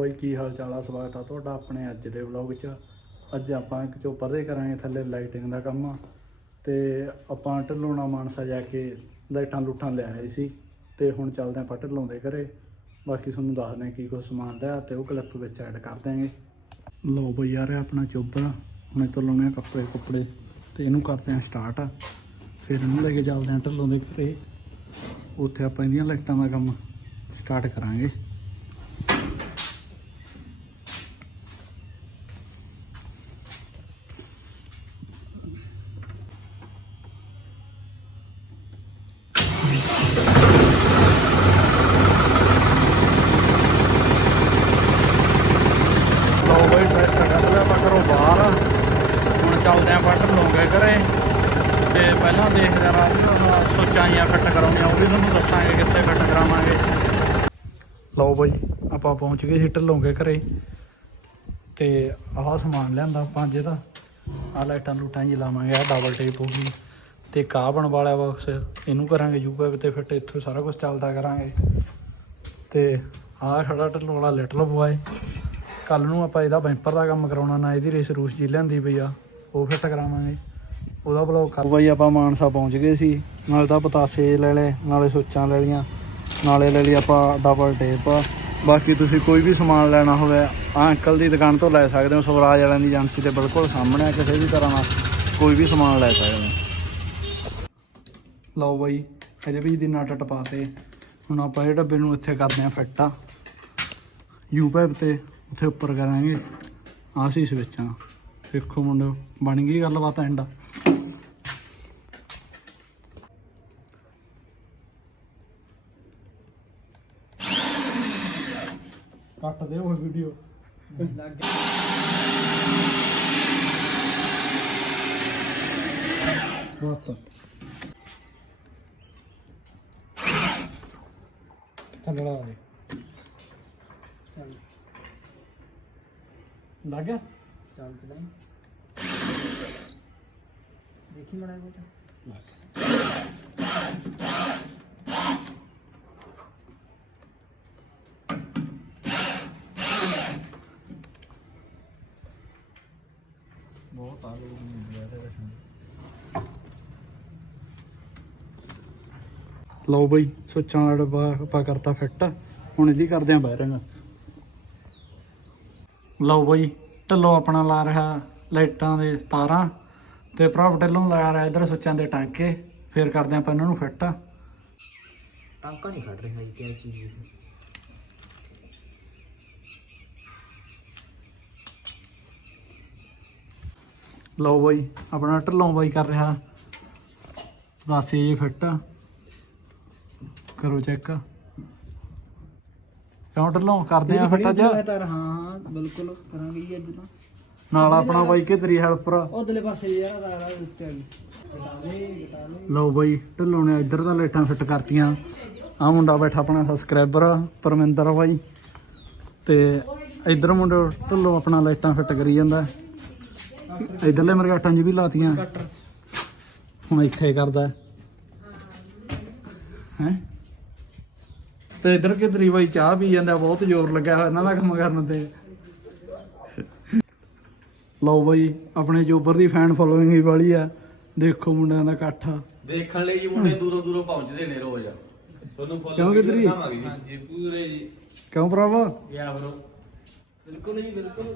ਕੋਈ ਕੀ ਹਾਲ ਚਾਲ ਆ? ਸਵਾਗਤ ਆ ਤੁਹਾਡਾ ਆਪਣੇ ਅੱਜ ਦੇ ਵਲੌਗ 'ਚ ਅੱਜ ਆਪਾਂ ਇੱਕ ਚੋਪਰ ਦੇ ਕਰਾਂਗੇ ਥੱਲੇ ਲਾਈਟਿੰਗ ਦਾ ਕੰਮ। ਆ ਤੇ ਆਪਾਂ ਢਲੋਣਾ ਮਾਨਸਾ ਜਾ ਕੇ ਲਾਈਟਾਂ ਲੁੱਟਾਂ ਲੈ ਆਏ ਸੀ। ਤੇ ਹੁਣ ਚੱਲਦੇ ਆਪਾਂ ਢਲੋਂਦੇ ਘਰੇ। ਬਾਕੀ ਤੁਹਾਨੂੰ ਦੱਸਦੇ ਹਾਂ ਕੀ ਕੁਛ ਸਮਾਨ ਲਿਆ ਤੇ ਉਹ ਕਲਿੱਪ ਵਿੱਚ ਐਡ ਕਰ ਦਿਆਂਗੇ। ਲਓ ਬਈ ਯਾਰ ਇਹ ਆਪਣਾ ਚੋਬਰ ਹੁਣ ਤੋਂ ਲਾਉਣੇ ਆ ਕੱਪੜੇ ਕੁੱਪੜੇ। ਤੇ ਇਹਨੂੰ ਕਰਦੇ ਆ ਸਟਾਰਟ ਫਿਰ ਇਹਨੂੰ ਲੈ ਕੇ ਚੱਲਦੇ ਆ ਢਲੋਂਦੇ ਘਰੇ। ਉੱਥੇ ਆਪਾਂ ਇਹਦੀਆਂ ਲਾਈਟਾਂ ਦਾ ਕੰਮ ਸਟਾਰਟ ਕਰਾਂਗੇ। ਕੋਈ ਬਈ ਟਰੈਕਟਰ ਆਪਾਂ ਘਰੋਂ ਬਾਹਰ। ਹੁਣ ਚੱਲਦੇ ਆਂ ਬੱਟ ਲੌਂਗੇ ਘਰੇ। ਤੇ ਪਹਿਲਾਂ ਦੇਖਦੇ ਆ ਰਾਤ ਨੂੰ ਸੋਚਾਂ ਜਾਂ ਫਿੱਟ ਕਰਾਉਣੀਆਂ ਉਹ ਵੀ ਤੁਹਾਨੂੰ ਦੱਸਾਂਗੇ ਕਿੱਥੇ ਕੱਟ ਕਰਾਵਾਂਗੇ। ਲਓ ਬਾਈ, ਆਪਾਂ ਪਹੁੰਚ ਗਏ ਸੀ ਢਲੋਂਗੇ ਘਰੇ। ਤੇ ਆਹ ਸਮਾਨ ਲਿਆਂਦਾ ਆਪਾਂ ਅੱਜ ਇਹਦਾ। ਆਹ ਲਾਈਟਾਂ ਲੂਟਾਂ ਜੀ ਲਾਵਾਂਗੇ, ਆਹ ਡਬਲ ਟੇਪ ਹੋਊਗੀ ਤੇ ਕਾਬਣ ਵਾਲਾ ਬਾਕਸ ਇਹਨੂੰ ਕਰਾਂਗੇ ਯੂਪੈਬ ਤੇ ਫਿਰ ਇੱਥੋਂ ਸਾਰਾ ਕੁਝ ਚੱਲਦਾ ਕਰਾਂਗੇ। ਤੇ ਆਹ ਖੜਾ ਢੱਲੋ ਵਾਲਾ ਲਿਟਲ ਬੁਆਏ ਕੱਲ ਨੂੰ ਆਪਾਂ ਇਹਦਾ ਬੈਂਪਰ ਦਾ ਕੰਮ ਕਰਾਉਣਾ, ਨਾ ਇਹਦੀ ਰੇਸ ਰੂਸ ਜੀ ਲੈਂਦੀ ਪਈ ਆ, ਉਹ ਫਿੱਟ ਕਰਾਵਾਂਗੇ ਉਹਦਾ ਬਲੌਗ ਕਰ ਬਾਈ ਆਪਾਂ ਮਾਨਸਾ ਪਹੁੰਚ ਗਏ ਸੀ, ਨਾਲੇ ਤਾਂ ਪਤਾਸੇ ਲੈ ਲਏ, ਨਾਲੇ ਸੋਚਾਂ ਲੈ ਲਈਆਂ, ਨਾਲੇ ਲੈ ਲਈ ਆਪਾਂ ਡਬਲ ਟੇਪ ਬਾਕੀ ਤੁਸੀਂ ਕੋਈ ਵੀ ਸਮਾਨ ਲੈਣਾ ਹੋਵੇ ਆ ਅੰਕਲ ਦੀ ਦੁਕਾਨ ਤੋਂ ਲੈ ਸਕਦੇ ਹੋ, ਸਵਰਾਜ ਵਾਲਿਆਂ ਦੀ ਏਜੰਸੀ ਦੇ ਬਿਲਕੁਲ ਸਾਹਮਣੇ ਆ, ਕਿਸੇ ਵੀ ਤਰ੍ਹਾਂ ਦਾ ਕੋਈ ਵੀ ਸਮਾਨ ਲੈ ਸਕਦੇ ਹੋ। ਲਓ ਬਾਈ, ਇਹਦੇ ਵਿੱਚ ਦੀ ਨਟ ਟਪਾਤੇ ਹੁਣ ਆਪਾਂ ਇਹ ਡੱਬੇ ਨੂੰ ਇੱਥੇ ਕਰਦੇ ਆ ਫਿੱਟ ਆ। ਯੂ ਪਾਈਪ ਤੇ ਉੱਥੇ ਉੱਪਰ ਕਰਾਂਗੇ। ਆਹ ਸੀ ਦੇਖੋ ਮੁੰਡੋ ਬਣ ਗਈ ਗੱਲਬਾਤ ਐਂਡ ਕੱਟ ਦੇ ਉਹ ਵੀਡੀਓ ਬਸ। ਥੱਲੜਾ ਆ ਲੱਗ ਗਿਆ ਚੱਲ ਚਲਾਈ ਦੇਖੀ ਮੜਾ ਬੇਟਾ ਬਹੁਤ ਆ ਗਈ ਲਓ ਬਈ ਸੁੱਚਾਂ ਦਾ ਡੱਬਾ ਆਪਾਂ ਕਰਤਾ ਫਿੱਟ। ਹੁਣ ਇਹਦੀ ਕਰਦੇ ਆਂ ਵਾਇਰਿੰਗ ਲਓ ਬਈ ਢੱਲੋ ਆਪਣਾ ਲਾ ਰਿਹਾ ਲਾਈਟਾਂ ਦੇ ਤਾਰਾਂ ਤੇ ਭਰਾ ਢੱਲੋਂ ਲਾ ਰਿਹਾ ਇਧਰ ਸੁੱਚਾਂ ਦੇ ਟਾਂਕੇ। ਫੇਰ ਕਰਦੇ ਆਪਾਂ ਇਹਨਾਂ ਨੂੰ ਫਿੱਟ। ਟਾਂਕਾ ਨਹੀਂ ਖੜ ਰਿਹਾ ਇਹ ਕਿਆ ਚੀਜ਼ ਹੈ ਲਓ ਬਈ ਆਪਣਾ ਢੱਲੋਂ ਬਾਈ ਕਰ ਰਿਹਾ। ਦੱਸ ਇਹ ਫਿੱਟ। ਕਰੋ ਚੈੱਕ। ਕਿਉਂ ਢੱਲੋਂ ਕਰਦੇ ਆ ਫਿੱਟ ਤਾਂ ਹਾਂ ਬਿਲਕੁਲ ਕਰਾਂਗੇ ਜੀ ਅੱਜ ਤਾਂ। ਨਾਲ ਆਪਣਾ ਬਾਈ ਕੇ ਤੇਰੀ ਹੈਲਪਰ ਉਧਰਲੇ ਪਾਸੇ ਯਾਰ ਦਾ ਉੱਤੇ ਆ ਲਓ ਬਾਈ ਢੱਲੋਂ ਨੇ ਇੱਧਰ ਤਾਂ ਲਾਈਟਾਂ ਫਿੱਟ ਕਰਤੀਆਂ। ਆ ਮੁੰਡਾ ਬੈਠਾ ਆਪਣਾ ਸਬਸਕ੍ਰਾਈਬਰ ਪਰਮਿੰਦਰ ਬਾਈ। ਤੇ ਇੱਧਰ ਮੁੰਡਾ ਢੱਲੋਂ ਆਪਣਾ ਲਾਈਟਾਂ ਫਿੱਟ ਕਰੀ ਜਾਂਦਾ। ਇੱਧਰਲੇ ਮਰਗਾਟਾਂ 'ਚ ਵੀ ਲਾਤੀਆਂ। ਹੁਣ ਇੱਥੇ ਕਰਦਾ। ਹੈ? ਤੇ ਇੱਧਰ ਕੇ ਤੇਰੀ ਬਾਈ ਚਾਹ ਪੀ ਜਾਂਦਾ ਬਹੁਤ ਜ਼ੋਰ ਲੱਗਿਆ ਹੋਇਆ ਇਹਨਾਂ ਦਾ ਕੰਮ ਕਰਨ ਤੇ। ਲਓ ਬਾਈ ਆਪਣੇ ਜੋਬਰ ਦੀ ਫੈਨ ਫੋਲੋਇੰਗ ਹੀ ਵਾਲੀ ਆ ਦੇਖੋ ਮੁੰਡਿਆਂ ਦਾ ਇਕੱਠ ਦੇਖਣ ਲਈ ਜੀ ਮੁੰਡੇ ਦੂਰੋਂ ਦੂਰੋਂ ਪਹੁੰਚਦੇ ਨੇ ਰੋਜ਼। ਤੁਹਾਨੂੰ ਫੋਲੋ ਕਿਉਂ ਕਿਧਰੀ? ਹਾਂਜੀ ਪੂਰੇ ਜੀ। ਕਿਉਂ ਭਰਾਵਾ? ਯਾ ਬਰੋ। ਬਿਲਕੁਲ ਜੀ ਬਿਲਕੁਲ।